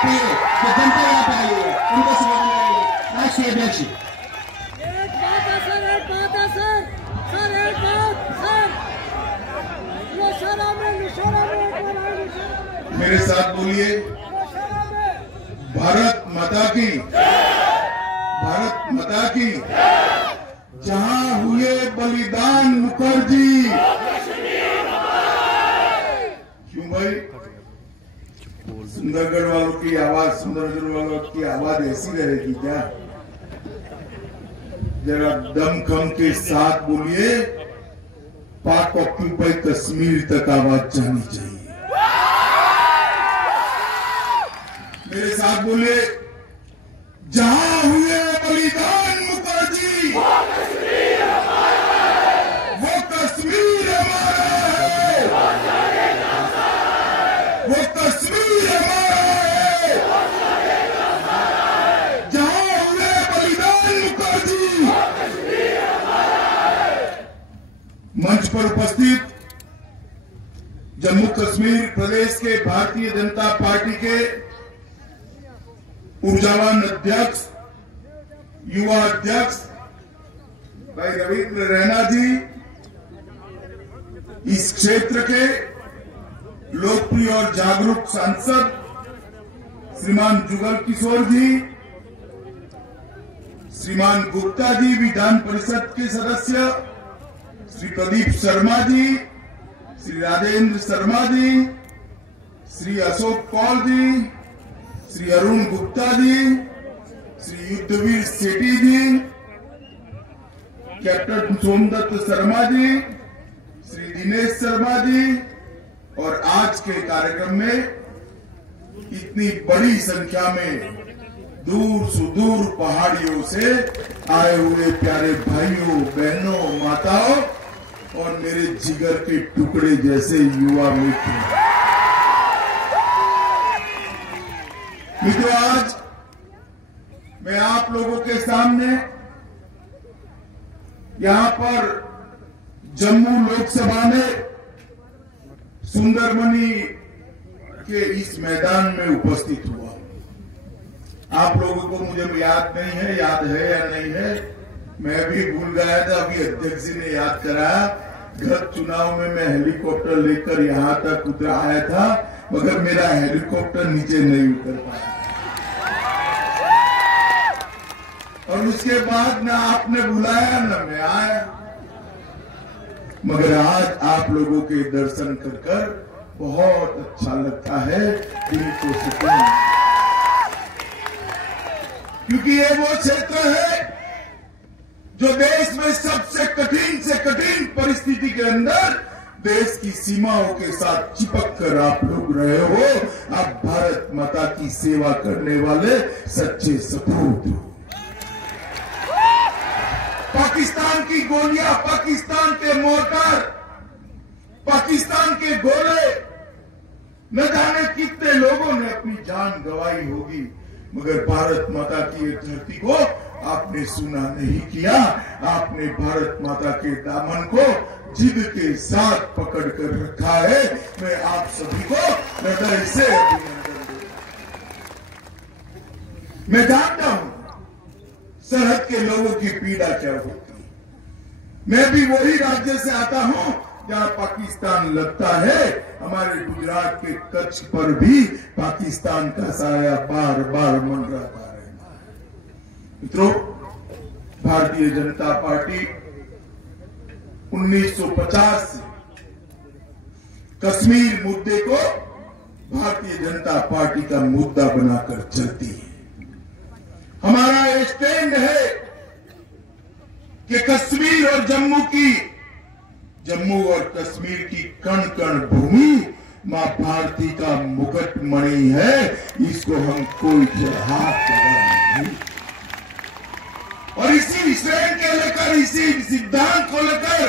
प्रिय जो जनता यहाँ पे आई है उनको संबोधन करेंगे। राष्ट्रीय अध्यक्ष एक बात है सर, एक बात है सर, एक बात सर, इशारा में मेरे साथ बोलिए, भारत माता की, भारत माता की। जहां हुए बलिदान मुखर्जी। क्यों भाई? सुंदरगढ़ वालों की आवाज, सुंदरगढ़ वालों की आवाज ऐसी रहेगी क्या? जरा दमखम के साथ बोलिए, पाक ऑक्यूपाई कश्मीर तक आवाज जानी चाहिए। मेरे साथ बोले, जहां हुए बलिदान मुखर्जी, वो कश्मीर हमारा है, वो कश्मीर हमारा है, वो कश्मीर हमारा है, जहां हुए बलिदान मुखर्जी, वो कश्मीर हमारा है। मंच पर उपस्थित जम्मू कश्मीर प्रदेश के भारतीय जनता पार्टी के ऊर्जावान अध्यक्ष, युवा अध्यक्ष भाई रविंद्र रैना जी, इस क्षेत्र के लोकप्रिय और जागरूक सांसद श्रीमान जुगल किशोर जी, श्रीमान गुप्ता जी विधान परिषद के सदस्य, श्री प्रदीप शर्मा जी, श्री राजेंद्र शर्मा जी, श्री अशोक कौल जी, श्री अरुण गुप्ता जी, श्री युद्धवीर सेठी जी, कैप्टन सोमदत्त शर्मा जी, श्री दिनेश शर्मा जी, और आज के कार्यक्रम में इतनी बड़ी संख्या में दूर सुदूर पहाड़ियों से आए हुए प्यारे भाइयों, बहनों, माताओं और मेरे जिगर के टुकड़े जैसे युवा मित्र। मित्रों, आज मैं आप लोगों के सामने यहां पर जम्मू लोकसभा में सुंदरमनी के इस मैदान में उपस्थित हुआ। आप लोगों को मुझे याद नहीं है, याद है या नहीं है, मैं भी भूल गया था, अभी अध्यक्ष जी ने याद कराया। गत चुनाव में मैं हेलीकॉप्टर लेकर यहां तक उतर आया था, मगर मेरा हेलीकॉप्टर नीचे नहीं उतर पाया, और उसके बाद न आपने बुलाया न मैं आया। मगर आज आप लोगों के दर्शन कर कर बहुत अच्छा लगता है, दिल को सुकून, क्योंकि ये वो क्षेत्र है जो देश में सबसे कठिन से कठिन परिस्थिति के अंदर देश की सीमाओं के साथ चिपक कर आप लोग रहे हो। आप भारत माता की सेवा करने वाले सच्चे सपूत हो। पाकिस्तान की गोलियां, पाकिस्तान के मोर्टार, पाकिस्तान के गोले, न जाने कितने लोगों ने अपनी जान गंवाई होगी, मगर भारत माता की ये धरती को आपने सुना नहीं किया। आपने भारत माता के दामन को जिद के साथ पकड़ कर रखा है। मैं आप सभी को हृदय से अभिनंदन देता हूं। मैं जानता हूं सरहद के लोगों की पीड़ा क्या होती है। मैं भी वही राज्य से आता हूं जहां पाकिस्तान लगता है। हमारे गुजरात के कच्छ पर भी पाकिस्तान का साया बार बार मंडराता रहता है। मित्रों, भारतीय जनता पार्टी 1950 से कश्मीर मुद्दे को भारतीय जनता पार्टी का मुद्दा बनाकर चलती है। हमारा ये स्टैंड है कि कश्मीर और जम्मू और कश्मीर की कण कण भूमि मां भारती का मुकुटमणि है। इसको हम कोई हाथ लगा नहीं। और इसी स्टैंड के लेकर, इसी सिद्धांत को लेकर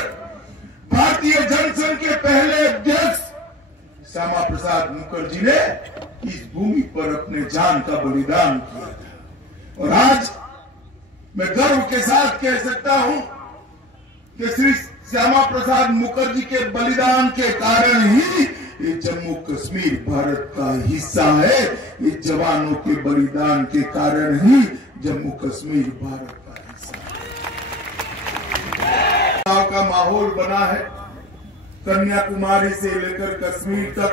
भारतीय जनसंघ के पहले अध्यक्ष श्यामा प्रसाद मुखर्जी ने इस भूमि पर अपने जान का बलिदान किया था। और आज मैं गर्व के साथ कह सकता हूं कि श्री श्यामा प्रसाद मुखर्जी के बलिदान के कारण ही ये जम्मू कश्मीर भारत का हिस्सा है। ये जवानों के बलिदान के कारण ही जम्मू कश्मीर भारत का हिस्सा है। का माहौल बना है, कन्याकुमारी से लेकर कश्मीर तक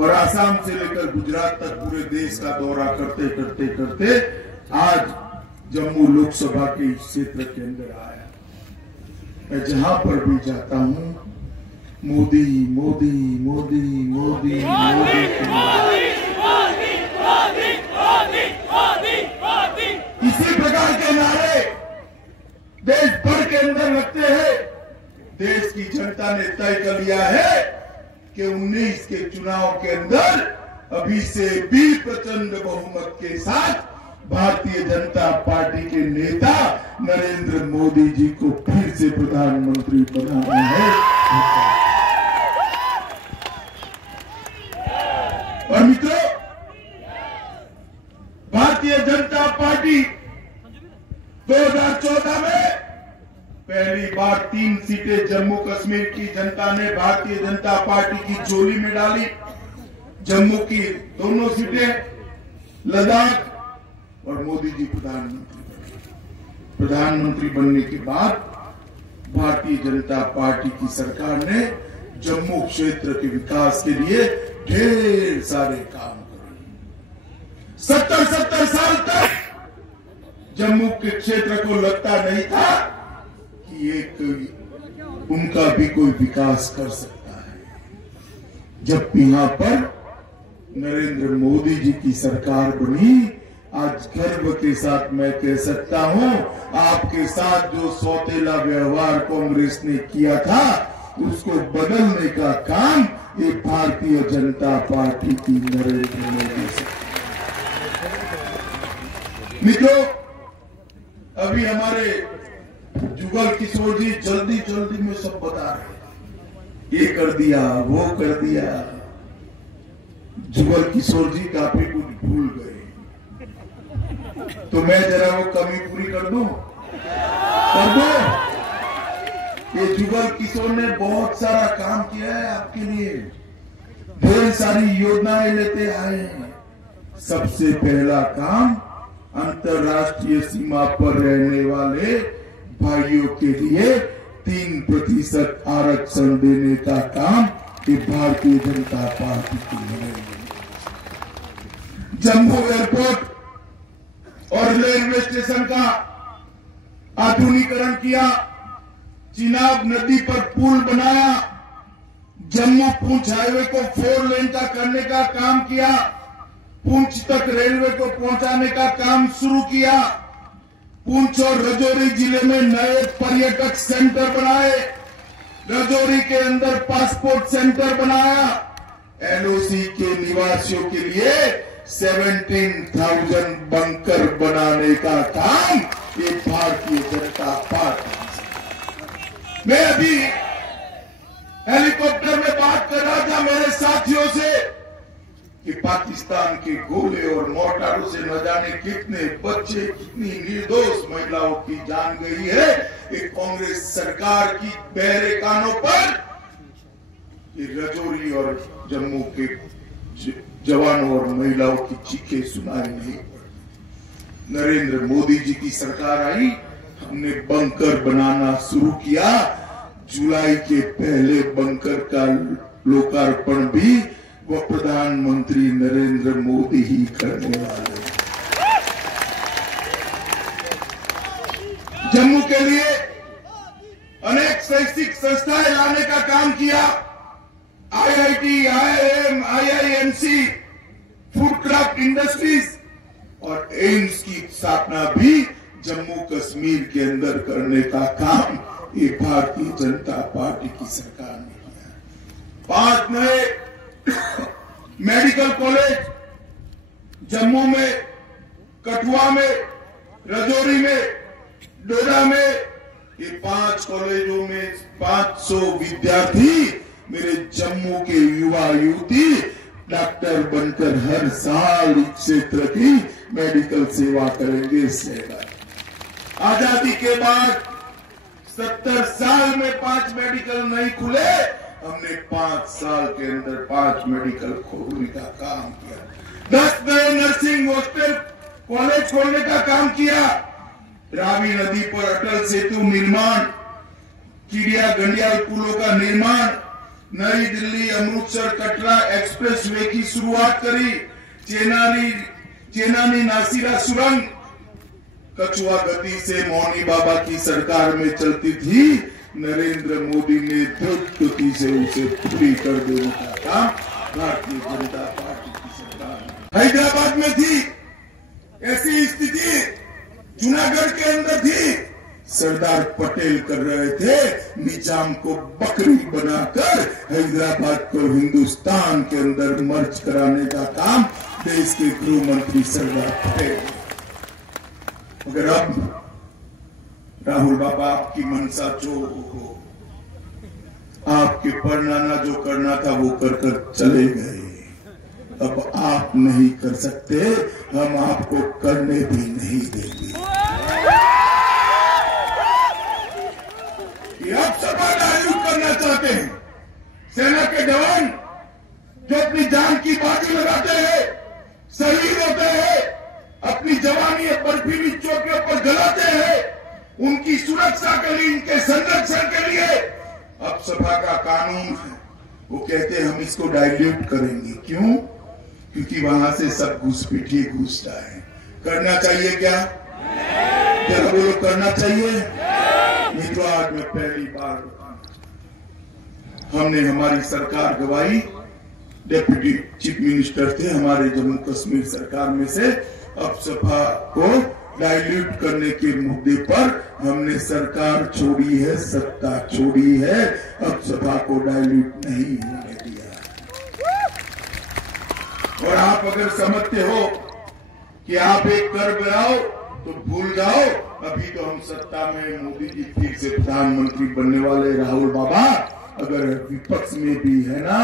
और आसाम से लेकर गुजरात तक पूरे देश का दौरा करते करते करते आज जम्मू लोकसभा के क्षेत्र के अंदर आया। मैं जहां पर भी जाता हूं मोदी मोदी मोदी मोदी मोदी इसी प्रकार के नारे देश भर के अंदर लगते हैं। देश की जनता ने तय कर लिया है कि 19 के चुनाव के अंदर अभी से भी प्रचंड बहुमत के साथ भारतीय जनता पार्टी के नेता नरेंद्र मोदी जी को फिर से प्रधानमंत्री बनाना है। और मित्रों, भारतीय जनता पार्टी 2014 में पहली बार 3 सीटें जम्मू कश्मीर की जनता ने भारतीय जनता पार्टी की झोली में डाली। जम्मू की दोनों सीटें, लद्दाख और मोदी जी प्रधानमंत्री बनने के बाद भारतीय जनता पार्टी की सरकार ने जम्मू क्षेत्र के विकास के लिए ढेर सारे काम करे। 70 साल तक जम्मू के क्षेत्र को लगता नहीं था कि एक उनका भी कोई विकास कर सकता है। जब यहां पर नरेंद्र मोदी जी की सरकार बनी, आज गर्व के साथ मैं कह सकता हूं, आपके साथ जो सौतेला व्यवहार कांग्रेस ने किया था उसको बदलने का काम ये भारतीय जनता पार्टी की नरेंद्र मोदी से। मित्रों, अभी हमारे जुगल किशोर जी जल्दी जल्दी में सब बता रहे हैं, ये कर दिया वो कर दिया। जुगल किशोर जी काफी कुछ भूल गए, तो मैं जरा वो कमी पूरी कर दूं। ये जुगल किशोर ने बहुत सारा काम किया है आपके लिए, ढेर सारी योजनाएं लेते आए हैं। सबसे पहला काम अंतर्राष्ट्रीय सीमा पर रहने वाले भाइयों के लिए 3% आरक्षण देने का काम ये भारतीय जनता पार्टी की है। जम्मू एयरपोर्ट और रेलवे स्टेशन का आधुनिकीकरण किया, चिनाब नदी पर पुल बनाया, जम्मू पुंछ हाईवे को 4 लेन का करने का काम किया, पुंछ तक रेलवे को पहुंचाने का काम शुरू किया, पुंछ और राजौरी जिले में नए पर्यटक सेंटर बनाए, राजौरी के अंदर पासपोर्ट सेंटर बनाया, एलओसी के निवासियों के लिए 17,000 बंकर बनाने का काम ये भारतीय जनता पार्टी। मैं अभी हेलीकॉप्टर में बात कर रहा था मेरे साथियों से कि पाकिस्तान के गोले और मोर्टारों से न जाने कितने बच्चे, कितनी निर्दोष महिलाओं की जान गई है। ये कांग्रेस सरकार की बहरे कानों पर ये राजौरी और जम्मू के जवानों और महिलाओं की चीखें सुनाई नहीं पड़ती। नरेंद्र मोदी जी की सरकार आई, हमने बंकर बनाना शुरू किया। जुलाई के पहले बंकर का लोकार्पण भी वो प्रधानमंत्री नरेंद्र मोदी ही करने वाले। जम्मू के लिए अनेक शैक्षिक संस्थाएं लाने का काम किया। IIT, IIM, IIMC, food craft industries और एम्स की स्थापना भी जम्मू कश्मीर के अंदर करने का काम ये भारतीय जनता पार्टी की सरकार ने किया। 5 नए मेडिकल कॉलेज जम्मू में, कठुआ में, राजौरी में, डोडा में, ये 5 कॉलेजों में 500 विद्यार्थी मेरे जम्मू के युवा युवती डॉक्टर बनकर हर साल इस क्षेत्र की मेडिकल सेवा करेंगे। आजादी के बाद 70 साल में 5 मेडिकल नहीं खुले, हमने 5 साल के अंदर 5 मेडिकल खोलने का काम किया, 10 नए नर्सिंग हॉस्टल कॉलेज खोलने का काम किया, रावी नदी पर अटल सेतु निर्माण, चिड़िया गंडियाल पुलों का निर्माण, नई दिल्ली अमृतसर कटरा एक्सप्रेसवे की शुरुआत करी, चेनानी नासिरा सुरंग कछुआ गति से मौनी बाबा की सरकार में चलती थी, नरेंद्र मोदी ने द्रुत गति से उसे पूरी कर देने का काम भारतीय जनता पार्टी की सरकार में। हैदराबाद में थी ऐसी स्थिति, जूनागढ़ के अंदर थी, सरदार पटेल कर रहे थे निजाम को बकरी बनाकर हैदराबाद को हिंदुस्तान के अंदर मर्ज कराने का काम देश के गृह मंत्री सरदार पटेल। अगर अब राहुल बाबा आपकी मनसा जो हो, आपके परनाना जो करना था वो कर चले गए, अब आप नहीं कर सकते, हम आपको करने भी नहीं देंगे। ये अब सपा डायल्यूट करना चाहते हैं। सेना के जवान जो अपनी जान की बाजी लगाते हैं, शहीद होते हैं, अपनी जवानी बर्फीली चौकियों पर जलाते हैं, उनकी सुरक्षा के लिए, उनके संरक्षण के लिए अब सपा का कानून है, वो कहते हैं हम इसको डायल्यूट करेंगे। क्यों? क्योंकि वहां से सब घुसपैठिए घुसता है। करना चाहिए क्या? क्या बोलो, करना चाहिए? ये तो आज मैं पहली बार हमने हमारी सरकार गवाई, डेप्यूटी चीफ मिनिस्टर थे हमारे जम्मू कश्मीर सरकार में से, अब सपा को डायल्यूट करने के मुद्दे पर हमने सरकार छोड़ी है, सत्ता छोड़ी है, अब सपा को डायल्यूट नहीं होने दिया। और आप अगर समझते हो कि आप एक कर बनाओ तो भूल जाओ, अभी तो हम सत्ता में, मोदी जी फिर से प्रधानमंत्री बनने वाले, राहुल बाबा अगर विपक्ष में भी है ना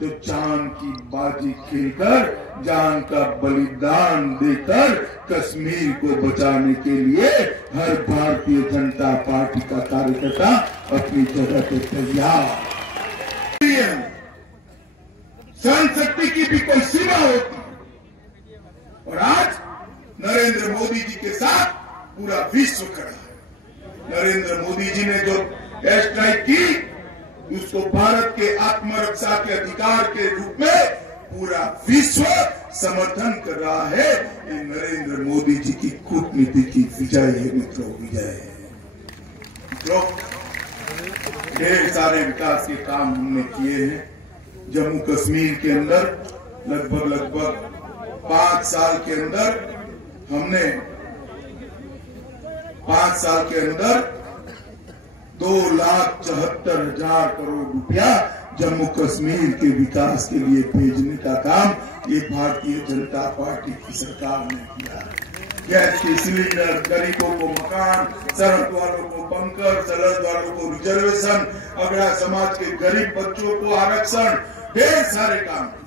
तो चांद की बाजी खेलकर, जान का बलिदान देकर कश्मीर को बचाने के लिए हर भारतीय जनता पार्टी का कार्यकर्ता अपनी जगह पे तैयार। सहन शक्ति की भी कोई सीमा होती है, और आज नरेंद्र मोदी जी के साथ पूरा विश्व खड़ा है। नरेंद्र मोदी जी ने जो एयर स्ट्राइक की, उसको भारत के आत्मरक्षा के अधिकार के रूप में पूरा विश्व समर्थन कर रहा है। ये नरेंद्र मोदी जी की कूटनीति की विजय है मित्रों, विजय है मित्रों। ढेर सारे विकास के काम हमने किए हैं जम्मू कश्मीर के अंदर। लगभग 5 साल के अंदर हमने 5 साल के अंदर 2,74,000 करोड़ रुपया जम्मू कश्मीर के विकास के लिए भेजने का काम ये भारतीय जनता पार्टी की सरकार ने किया। गैस के सिलेंडर, गरीबों को मकान, सड़क वालों को बंकर, सड़क वालों को रिजर्वेशन, अगड़ा समाज के गरीब बच्चों को आरक्षण, ढेर सारे काम किए।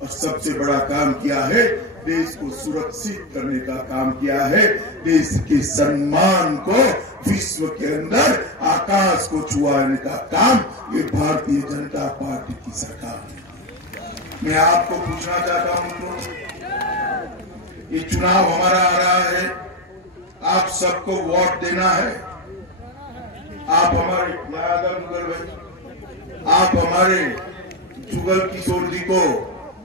और सबसे बड़ा काम किया है, देश को सुरक्षित करने का काम किया है, देश के सम्मान को विश्व के अंदर आकाश को छुआने का काम ये भारतीय जनता पार्टी की सरकार ने। मैं आपको पूछना चाहता हूं, ये चुनाव हमारा आ रहा है, आप सबको वोट देना है। आप हमारे आप हमारे जुगल किशोर जी को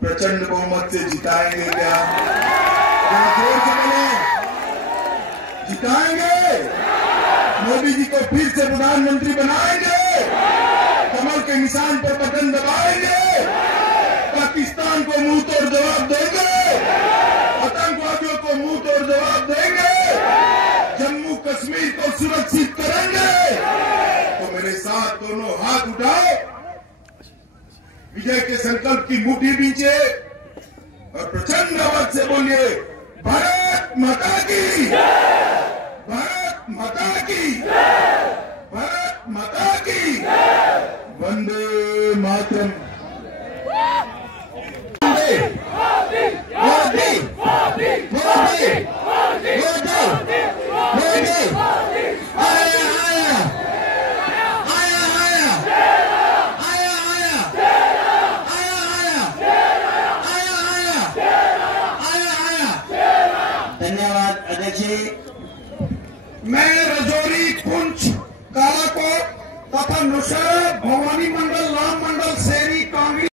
प्रचंड बहुमत से जिताएंगे क्या? जोर से बोलो, जिताएंगे? मोदी जी को फिर से प्रधानमंत्री बनाएंगे? कमल के निशान पर बटन दबाएंगे? पाकिस्तान को मुंह तोड़ जवाब देंगे? आतंकवादियों को मुंह तोड़ जवाब देंगे? जम्मू कश्मीर को सुरक्षित करेंगे? तो मेरे साथ दोनों हाथ उठाओ, विजय के संकल्प की मुट्ठी बीचे और प्रचंड आवाज से बोलिए, भारत माता की, भारत माता की, भारत माता की, वंदे मातरम। मोदी, मोदी, मोदी, मोदी, आया आया आया आया धन्यवाद अध्यक्ष जी। मैं रजौरी, पुंछ, कालाकोट तथा नौशहरा, भवानी मंडल, राम मंडल से